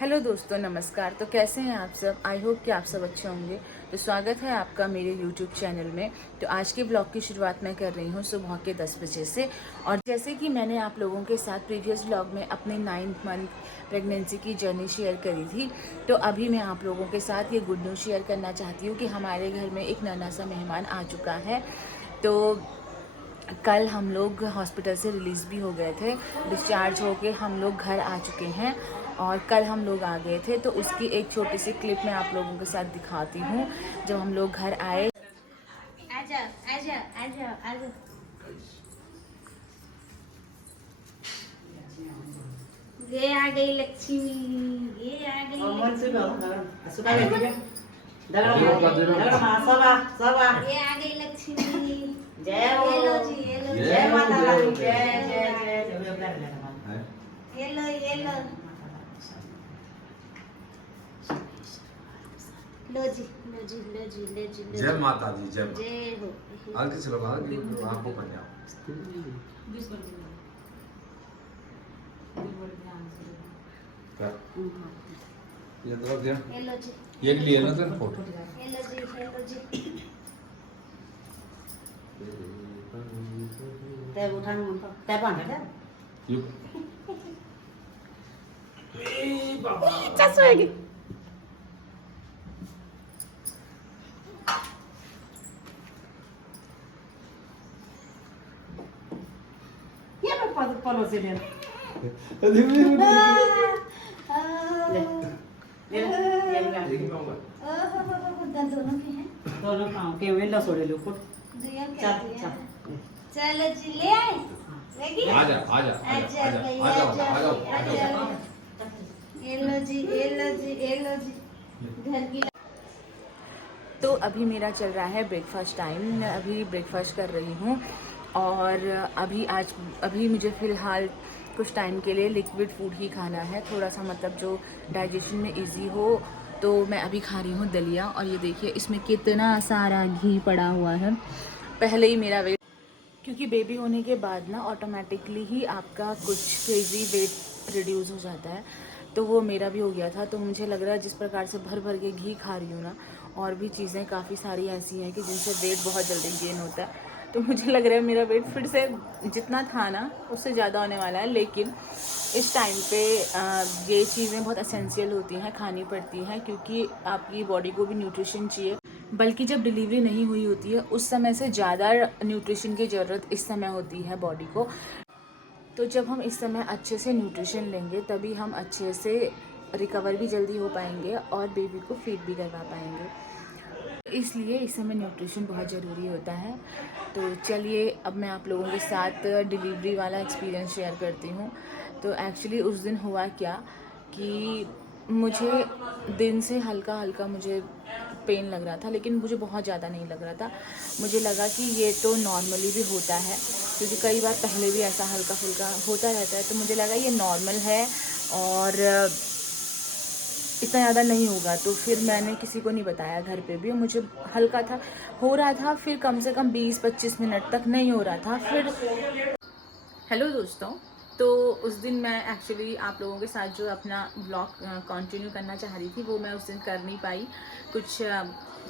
Hello दोस्तों, नमस्कार। तो कैसे हैं आप सब? आई होप कि आप सब अच्छे होंगे। तो स्वागत है आपका मेरे यूट्यूब चैनल में। तो आज के ब्लॉग की शुरुआत मैं कर रही हूँ सुबह के 10 बजे से। और जैसे कि मैंने आप लोगों के साथ प्रीवियस ब्लॉग में अपने 9th मंथ प्रेगनेंसी की जर्नी शेयर करी थी, तो अभी मैं आप लोगों के साथ ये गुड न्यूज़ शेयर करना चाहती हूँ कि हमारे घर में एक नन्हा सा मेहमान आ चुका है। तो कल हम लोग हॉस्पिटल से रिलीज़ भी हो गए थे, डिस्चार्ज होके हम लोग घर आ चुके हैं। और कल हम लोग आ गए थे, तो उसकी एक छोटी सी क्लिप मैं आप लोगों के साथ दिखाती हूँ। जब हम लोग घर आए, आजा आजा आजा आजा। ये आ गई लक्ष्मी, ये आ गई लक्ष्मी। ये आ गई लक्ष्मी। जय ये लो हो। जी, ये लो जी। जय माता रानी। जय जय जय। ये लो, ये लो। लो जी, लो जी, लो जी, लो जी, लो जी। जय माता दी, जय माता। जय हो। आगे चलो, आगे आपको पंजाब। ये तरफ दिया। ये लो जी, ये लिए ना तेरे फोटो। ये लो जी, ये लो जी। तै उठान मन तो तै बांध दे। ये चश्मा की। ये मैं पलो से ले। अरे ले ले ये भी देखी पाऊंगा। दोनों के हैं। दोनों पाँव के वेला छोड़े लो फुट। दिया चल कर दिया। चल। चलो जी, ले आए। लेगी? आजा आजा आजा आजा भैया, आजा आजा आजा भैया, आजा। आजा। ये लो जी, ये लो जी, ये लो जी। घर की। तो अभी मेरा चल रहा है ब्रेकफास्ट टाइम। मैं अभी ब्रेकफास्ट कर रही हूँ। और अभी मुझे फ़िलहाल कुछ टाइम के लिए लिक्विड फूड ही खाना है, थोड़ा सा मतलब जो डाइजेशन में इजी हो। तो मैं अभी खा रही हूँ दलिया। और ये देखिए इसमें कितना सारा घी पड़ा हुआ है। पहले ही मेरा वेट, क्योंकि बेबी होने के बाद ना ऑटोमेटिकली ही आपका कुछ क्रेज़ी वेट रिड्यूस हो जाता है, तो वो मेरा भी हो गया था। तो मुझे लग रहा है जिस प्रकार से भर भर के घी खा रही हूँ ना, और भी चीज़ें काफ़ी सारी ऐसी हैं कि जिनसे वेट बहुत जल्दी गेन होता है। तो मुझे लग रहा है मेरा वेट फिर से जितना था ना उससे ज़्यादा होने वाला है। लेकिन इस टाइम पे ये चीज़ें बहुत एसेंशियल होती हैं, खानी पड़ती हैं, क्योंकि आपकी बॉडी को भी न्यूट्रिशन चाहिए। बल्कि जब डिलीवरी नहीं हुई होती है उस समय से ज़्यादा न्यूट्रिशन की ज़रूरत इस समय होती है बॉडी को। तो जब हम इस समय अच्छे से न्यूट्रिशन लेंगे तभी हम अच्छे से रिकवर भी जल्दी हो पाएंगे और बेबी को फीड भी करवा पाएंगे। इसलिए इस समय न्यूट्रिशन बहुत ज़रूरी होता है। तो चलिए अब मैं आप लोगों के साथ डिलीवरी वाला एक्सपीरियंस शेयर करती हूँ। तो एक्चुअली उस दिन हुआ क्या कि मुझे दिन से हल्का हल्का मुझे पेन लग रहा था, लेकिन मुझे बहुत ज़्यादा नहीं लग रहा था। मुझे लगा कि ये तो नॉर्मली भी होता है, क्योंकि कई बार पहले भी ऐसा हल्का फुल्का होता रहता है। तो मुझे लगा ये नॉर्मल है और इतना ज़्यादा नहीं होगा। तो फिर मैंने किसी को नहीं बताया घर पे भी। मुझे हल्का था, हो रहा था, फिर कम से कम 20-25 मिनट तक नहीं हो रहा था। फिर हेलो दोस्तों, तो उस दिन मैं एक्चुअली आप लोगों के साथ जो अपना ब्लॉग कंटिन्यू करना चाह रही थी वो मैं उस दिन कर नहीं पाई। कुछ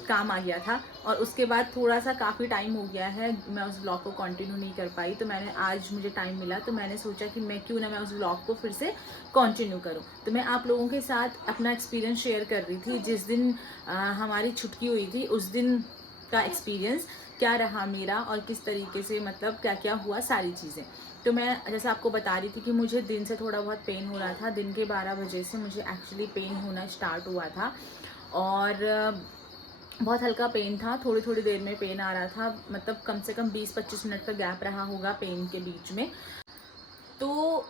काम आ गया था और उसके बाद थोड़ा सा काफ़ी टाइम हो गया है मैं उस ब्लॉग को कंटिन्यू नहीं कर पाई। तो मैंने आज मुझे टाइम मिला तो मैंने सोचा कि मैं क्यों ना मैं उस ब्लॉग को फिर से कंटिन्यू करूं। तो मैं आप लोगों के साथ अपना एक्सपीरियंस शेयर कर रही थी। जिस दिन हमारी छुट्टी हुई थी उस दिन का एक्सपीरियंस क्या रहा मेरा और किस तरीके से मतलब क्या क्या हुआ सारी चीज़ें। तो मैं जैसे आपको बता रही थी कि मुझे दिन से थोड़ा बहुत पेन हो रहा था। दिन के 12 बजे से मुझे एक्चुअली पेन होना स्टार्ट हुआ था और बहुत हल्का पेन था। थोड़ी थोड़ी देर में पेन आ रहा था, मतलब कम से कम 20-25 मिनट का गैप रहा होगा पेन के बीच में। तो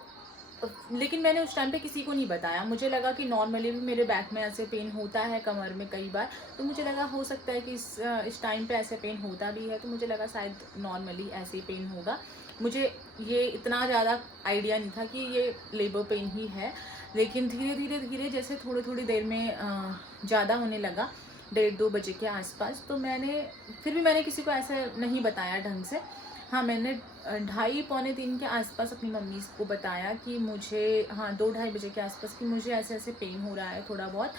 लेकिन मैंने उस टाइम पे किसी को नहीं बताया। मुझे लगा कि नॉर्मली भी मेरे बैक में ऐसे पेन होता है, कमर में कई बार। तो मुझे लगा हो सकता है कि इस टाइम पे ऐसे पेन होता भी है, तो मुझे लगा शायद नॉर्मली ऐसे ही पेन होगा। मुझे ये इतना ज़्यादा आइडिया नहीं था कि ये लेबर पेन ही है। लेकिन धीरे धीरे धीरे जैसे थोड़ी थोड़ी देर में ज़्यादा होने लगा, 1:30-2 बजे के आसपास। तो मैंने फिर भी मैंने किसी को ऐसे नहीं बताया ढंग से। हाँ, मैंने 2:30 पौने 3 के आसपास अपनी मम्मी को बताया कि मुझे, हाँ 2-2:30 बजे के आसपास, कि मुझे ऐसे ऐसे पेन हो रहा है थोड़ा बहुत।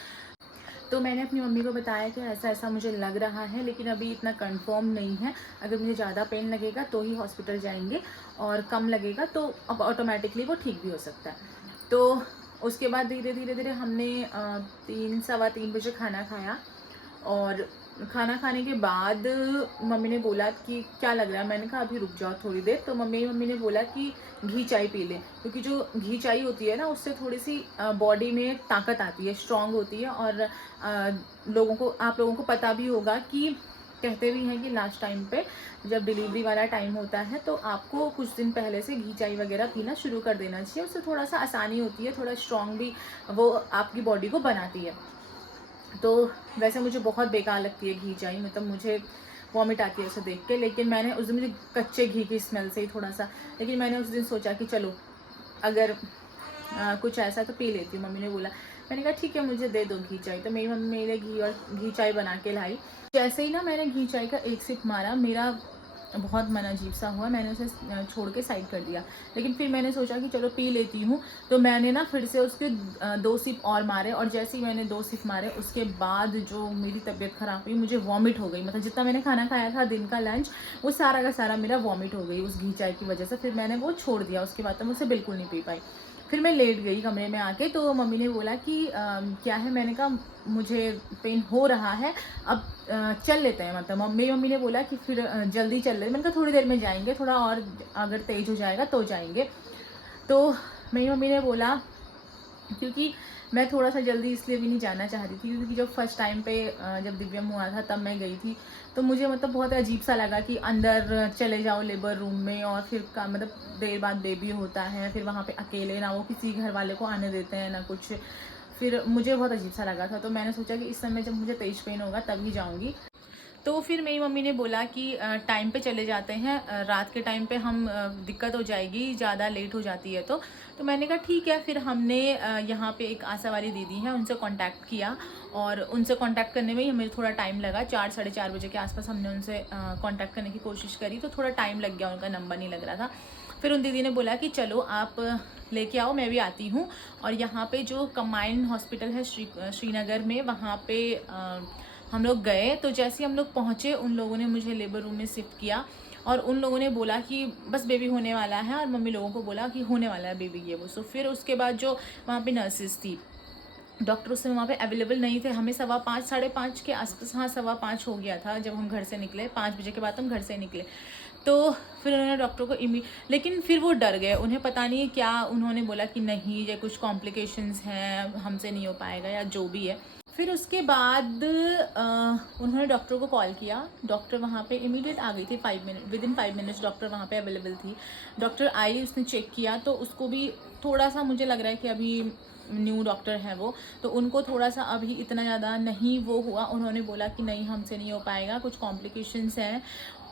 तो मैंने अपनी मम्मी को बताया कि ऐसा ऐसा मुझे लग रहा है, लेकिन अभी इतना कंफर्म नहीं है। अगर मुझे ज़्यादा पेन लगेगा तो ही हॉस्पिटल जाएंगे, और कम लगेगा तो अब ऑटोमेटिकली वो ठीक भी हो सकता है। तो उसके बाद धीरे धीरे हमने 3-3:15 बजे खाना खाया, और खाना खाने के बाद मम्मी ने बोला कि क्या लग रहा है। मैंने कहा अभी रुक जाओ थोड़ी देर। तो मम्मी ने बोला कि घी चाय पी ले, क्योंकि जो घी चाय होती है ना, उससे थोड़ी सी बॉडी में ताकत आती है, स्ट्रांग होती है। और आप लोगों को पता भी होगा कि कहते भी हैं कि लास्ट टाइम पे जब डिलीवरी वाला टाइम होता है तो आपको कुछ दिन पहले से घी चाय वगैरह पीना शुरू कर देना चाहिए। उससे थोड़ा सा आसानी होती है, थोड़ा स्ट्रांग भी वो आपकी बॉडी को बनाती है। तो वैसे मुझे बहुत बेकार लगती है घी चाय, मतलब मुझे वॉमिट आती है उसे देख के। लेकिन मैंने उस दिन, मुझे कच्चे घी की स्मेल से ही थोड़ा सा, लेकिन मैंने उस दिन सोचा कि चलो अगर कुछ ऐसा तो पी लेती हूँ। मम्मी ने बोला, मैंने कहा ठीक है मुझे दे दो घी चाय। तो मेरी मम्मी मेरे घी और घी चाय बना के लाई। जैसे ही ना मैंने घी चाय का एक सिप मारा, मेरा बहुत मन अजीब सा हुआ। मैंने उसे छोड़ के साइड कर दिया। लेकिन फिर मैंने सोचा कि चलो पी लेती हूँ। तो मैंने ना फिर से उसके 2 सिप और मारे, और जैसे ही मैंने 2 सिप मारे उसके बाद जो मेरी तबीयत ख़राब हुई, मुझे वॉमिट हो गई। मतलब जितना मैंने खाना खाया था दिन का लंच, वो सारा का सारा मेरा वॉमिट हो गई उस घी चाय की वजह से। फिर मैंने वो छोड़ दिया। उसके बाद तो मुझसे बिल्कुल नहीं पी पाई। फिर मैं लेट गई कमरे में आके। तो मम्मी ने बोला कि क्या है। मैंने कहा मुझे पेन हो रहा है, अब चल लेते हैं। मतलब मम्मी ने बोला कि फिर जल्दी चल लेते। मैंने कहा थोड़ी देर में जाएंगे, थोड़ा और अगर तेज़ हो जाएगा तो जाएंगे। तो मेरी मम्मी ने बोला, क्योंकि मैं थोड़ा सा जल्दी इसलिए भी नहीं जाना चाह रही थी, क्योंकि जब फर्स्ट टाइम पे जब दिव्यम हुआ था तब मैं गई थी। तो मुझे मतलब बहुत अजीब सा लगा कि अंदर चले जाओ लेबर रूम में, और फिर का मतलब देर बाद बेबी होता है, फिर वहाँ पे अकेले, ना वो किसी घर वाले को आने देते हैं ना कुछ। फिर मुझे बहुत अजीब सा लगा था। तो मैंने सोचा कि इस समय जब मुझे तेज पेन होगा तभी जाऊँगी। तो फिर मेरी मम्मी ने बोला कि टाइम पे चले जाते हैं, रात के टाइम पे हम दिक्कत हो जाएगी, ज़्यादा लेट हो जाती है। तो मैंने कहा ठीक है। फिर हमने यहाँ पे एक आशा वाली दीदी हैं, उनसे कांटेक्ट किया, और उनसे कांटेक्ट करने में ही हमें थोड़ा टाइम लगा। 4-4:30 बजे के आसपास हमने उनसे कांटेक्ट करने की कोशिश करी, तो थोड़ा टाइम लग गया, उनका नंबर नहीं लग रहा था। फिर उन दीदी ने बोला कि चलो आप लेके आओ, मैं भी आती हूँ। और यहाँ पे जो कंबाइंड हॉस्पिटल है श्रीनगर में, वहाँ पे हम लोग गए। तो जैसे ही हम लोग पहुँचे, उन लोगों ने मुझे लेबर रूम में शिफ्ट किया, और उन लोगों ने बोला कि बस बेबी होने वाला है, और मम्मी लोगों को बोला कि होने वाला है बेबी, ये वो। सो फिर उसके बाद जो वहाँ पे नर्सेज थी, डॉक्टर उस समय वहाँ पे अवेलेबल नहीं थे। हमें 5:15 5:30 के आसपास, हाँ 5:15 हो गया था जब हम घर से निकले। 5 बजे के बाद हम घर से निकले। तो फिर उन्होंने डॉक्टर को लेकिन फिर वो डर गए। उन्हें पता नहीं क्या, उन्होंने बोला कि नहीं, ये कुछ कॉम्प्लिकेशंस हैं, हमसे नहीं हो पाएगा, या जो भी है। फिर उसके बाद उन्होंने डॉक्टर को कॉल किया। डॉक्टर वहाँ पे इमीडिएट आ गई थी, 5 मिनट, विदिन 5 मिनट्स डॉक्टर वहाँ पे अवेलेबल थी। डॉक्टर आई, उसने चेक किया, तो उसको भी थोड़ा सा मुझे लग रहा है कि अभी न्यू डॉक्टर है वो, तो उनको थोड़ा सा अभी इतना ज़्यादा नहीं वो हुआ। उन्होंने बोला कि नहीं, हमसे नहीं हो पाएगा, कुछ कॉम्प्लिकेशंस हैं,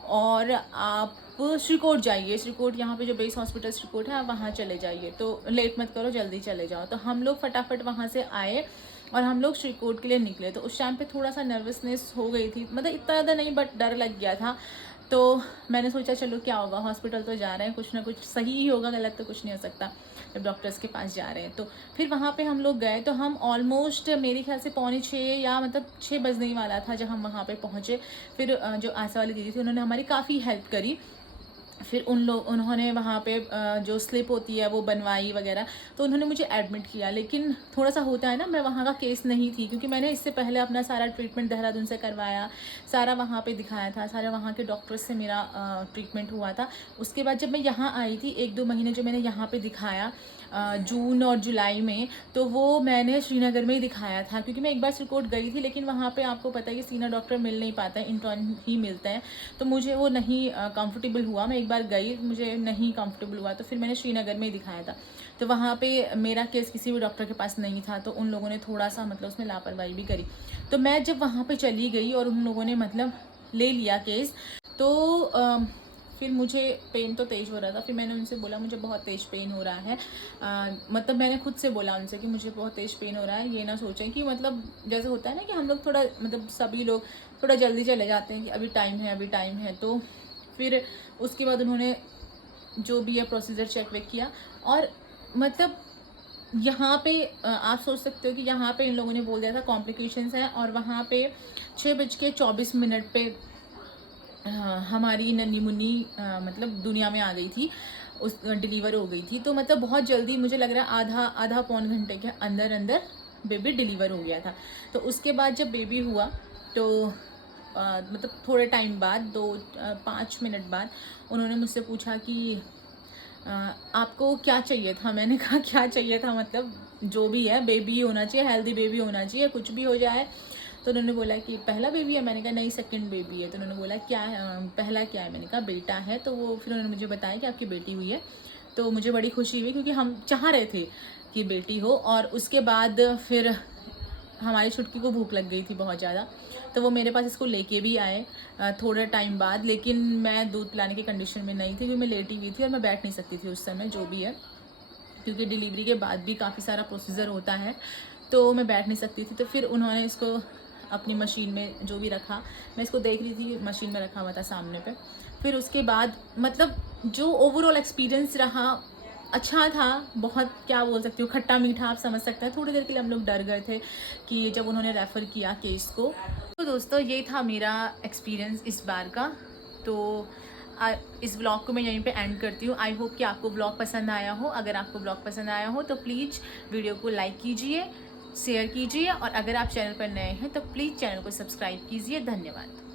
और आप श्रीकोट जाइए। श्रीकोट यहाँ पे जो बेस हॉस्पिटल श्रीकोट है, आप वहाँ चले जाइए। तो लेट मत करो, जल्दी चले जाओ। तो हम लोग फटाफट वहाँ से आए, और हम लोग श्रीकोट के लिए निकले। तो उस टाइम पे थोड़ा सा नर्वसनेस हो गई थी, मतलब इतना ज़्यादा नहीं, बट डर लग गया था। तो मैंने सोचा चलो क्या होगा, हॉस्पिटल तो जा रहे हैं, कुछ ना कुछ सही ही होगा, गलत तो कुछ नहीं हो सकता जब डॉक्टर्स के पास जा रहे हैं। तो फिर वहाँ पे हम लोग गए। तो हम ऑलमोस्ट, मेरे ख्याल से 5:45 या मतलब 6 बजने ही वाला था जब हम वहाँ पे पहुँचे। फिर जो आशा वाली दीदी थी, उन्होंने हमारी काफ़ी हेल्प करी। फिर उन्होंने वहाँ पे जो स्लिप होती है वो बनवाई वगैरह। तो उन्होंने मुझे एडमिट किया। लेकिन थोड़ा सा होता है ना, मैं वहाँ का केस नहीं थी, क्योंकि मैंने इससे पहले अपना सारा ट्रीटमेंट देहरादून से करवाया, सारा वहाँ पे दिखाया था, सारा वहाँ के डॉक्टर्स से मेरा ट्रीटमेंट हुआ था। उसके बाद जब मैं यहाँ आई थी, 1-2 महीने जो मैंने यहाँ पर दिखाया जून और जुलाई में, तो वो मैंने श्रीनगर में ही दिखाया था। क्योंकि मैं एक बार श्रीकोट गई थी, लेकिन वहाँ पे आपको पता है कि सीनियर डॉक्टर मिल नहीं पाता है, इंटर्न ही मिलते हैं। तो मुझे वो नहीं कंफर्टेबल हुआ। मैं एक बार गई, मुझे नहीं कंफर्टेबल हुआ, तो फिर मैंने श्रीनगर में ही दिखाया था। तो वहाँ पे मेरा केस किसी भी डॉक्टर के पास नहीं था, तो उन लोगों ने थोड़ा सा मतलब उसमें लापरवाही भी करी। तो मैं जब वहाँ पर चली गई और उन लोगों ने मतलब ले लिया केस, तो फिर मुझे पेन तो तेज़ हो रहा था। फिर मैंने उनसे बोला मुझे बहुत तेज़ पेन हो रहा है। मतलब मैंने खुद से बोला उनसे कि मुझे बहुत तेज़ पेन हो रहा है। ये ना सोचें कि मतलब जैसे होता है ना कि हम लोग थोड़ा, मतलब सभी लोग थोड़ा जल्दी चले जाते हैं कि अभी टाइम है, अभी टाइम है। तो फिर उसके बाद उन्होंने जो भी है प्रोसीजर चेक वेक किया। और मतलब यहाँ पे आप सोच सकते हो कि यहाँ पे इन लोगों ने बोल दिया था कॉम्प्लिकेशंस हैं, और वहाँ पे 6:24 पे हमारी नन्ही मुन्नी मतलब दुनिया में आ गई थी, उस डिलीवर हो गई थी। तो मतलब बहुत जल्दी, मुझे लग रहा है आधा पौन घंटे के अंदर अंदर बेबी डिलीवर हो गया था। तो उसके बाद जब बेबी हुआ तो मतलब थोड़े टाइम बाद 5 मिनट बाद उन्होंने मुझसे पूछा कि आपको क्या चाहिए था। मैंने कहा क्या चाहिए था, मतलब जो भी है बेबी होना चाहिए, हेल्दी बेबी होना चाहिए, कुछ भी हो जाए। तो उन्होंने बोला कि पहला बेबी है। मैंने कहा नहीं, सेकंड बेबी है। तो उन्होंने बोला क्या है, पहला क्या है। मैंने कहा बेटा है। तो वो फिर उन्होंने मुझे बताया कि आपकी बेटी हुई है। तो मुझे बड़ी खुशी हुई क्योंकि हम चाह रहे थे कि बेटी हो। और उसके बाद फिर हमारी छुटकी को भूख लग गई थी बहुत ज़्यादा, तो वो मेरे पास इसको लेके भी आए थोड़ा टाइम बाद। लेकिन मैं दूध पिलाने की कंडीशन में नहीं थी क्योंकि मैं लेटी हुई थी और मैं बैठ नहीं सकती थी उस समय, जो भी है, क्योंकि डिलीवरी के बाद भी काफ़ी सारा प्रोसीजर होता है, तो मैं बैठ नहीं सकती थी। तो फिर उन्होंने इसको अपनी मशीन में जो भी रखा, मैं इसको देख रही थी, मशीन में रखा हुआ था सामने पे। फिर उसके बाद मतलब जो ओवरऑल एक्सपीरियंस रहा अच्छा था बहुत, क्या बोल सकती हूँ, खट्टा मीठा आप समझ सकते हैं। थोड़ी देर के लिए हम लोग डर गए थे कि जब उन्होंने रेफ़र किया केस को। तो दोस्तों ये था मेरा एक्सपीरियंस इस बार का। तो इस ब्लॉग को मैं यहीं पे एंड करती हूँ। आई होप कि आपको ब्लॉग पसंद आया हो। अगर आपको ब्लॉग पसंद आया हो तो प्लीज़ वीडियो को लाइक कीजिए, शेयर कीजिए, और अगर आप चैनल पर नए हैं तो प्लीज़ चैनल को सब्सक्राइब कीजिए। धन्यवाद।